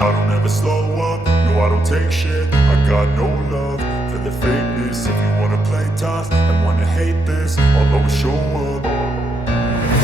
I don't ever slow up, no I don't take shit. I got no love for the fakeness. If you wanna play tough and wanna hate this, I'll always show up.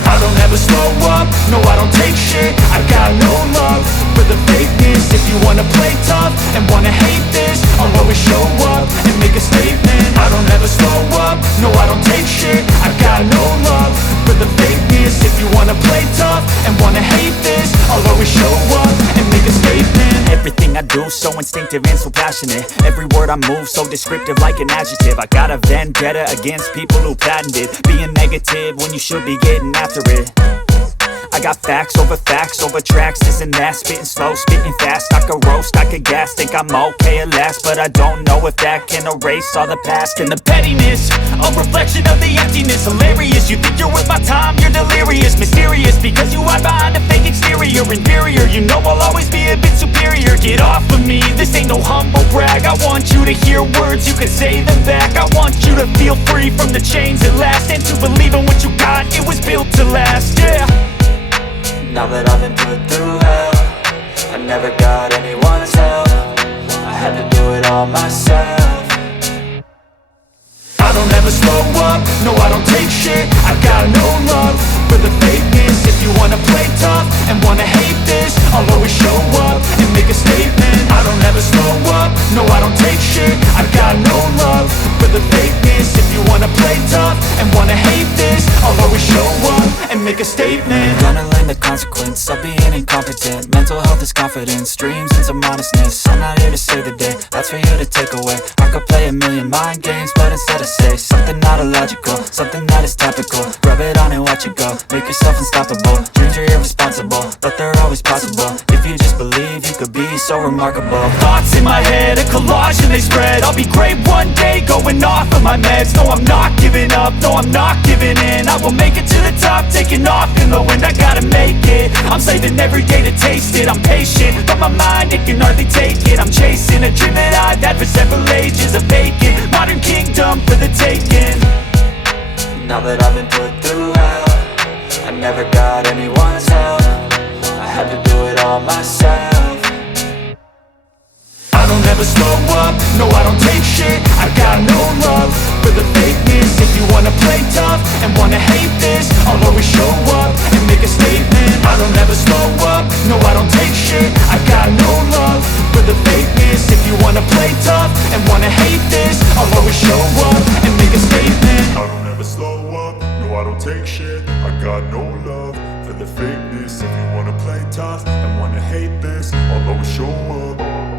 I don't ever slow up, no I don't take shit. I got no love for the fakeness. If you wanna play tough and wanna hate this, I'll always show up and make a statement. I don't ever slow up, no I don't take shit. I got no love for the fakeness. If you wanna play tough and wanna hate this, I'll always show up and make a statement. Everything I do so instinctive and so passionate. Every word I move so descriptive like an adjective. I got a vendetta against people who patented being negative when you should be getting after it. I got facts over tracks, this and that. Spitting slow, spitting fast, I could roast, I could gas. Think I'm okay at last, but I don't know if that can erase all the past. And the pettiness, a reflection of the emptiness. Hilarious, you think you're worth my time, you're delirious. Mysterious, because you hide behind a fake exterior. Inferior, you know I'll always be a bit superior. Get off of me, this ain't no humble brag. I want you to hear words, you can say them back. I want you to feel free from the chains at last, and to believe in what you got, it was built to last, yeah. Now that I've been put through hell, I never got anyone's help. I had to do it all myself. I don't ever slow up, no I don't take shit. I got no love for the fakeness. If you wanna play tough and wanna hate this, I'll always show up and make a statement. I don't ever slow up, no I don't take shit. I got no love for the fakeness. If you wanna play tough and wanna hate this, I'll always show up and make a statement. Gonna learn the consequence of being incompetent. Mental health is confidence, dreams and some honestness. I'm not here to save the day, that's for you to take away. I could play a million mind games, but instead I say something not illogical, something that is topical. Rub it on and watch it go, make yourself unstoppable. Dreams are irresponsible, but they're always possible. If you just believe, you could be so remarkable. Thoughts in my head, a collage and they spread. I'll be great one day, going off of my meds. No, I'm not giving up, no, I'm not giving in. I will make it to the top, taking off in the wind. I gotta make it, I'm saving every day to taste it. I'm patient, but my mind, it can hardly take it. I'm chasing a dream that I've had for several ages. A vacant, modern kingdom for the taking. Now that I've been put through hell, I never got anyone's help. I had to do it all myself. I don't ever slow up, no I don't take shit. I got no love for the fakeness. If you wanna play tough and wanna hate this, I'll always show up and make a statement. I don't ever slow up, no I don't take shit. I got no love for the fakeness. If you wanna play tough and wanna hate this, I'll always show up and make a statement. I don't ever slow up, no I don't take shit. I got no love for the fakeness. If you wanna play tough and wanna hate this, I'll always show up.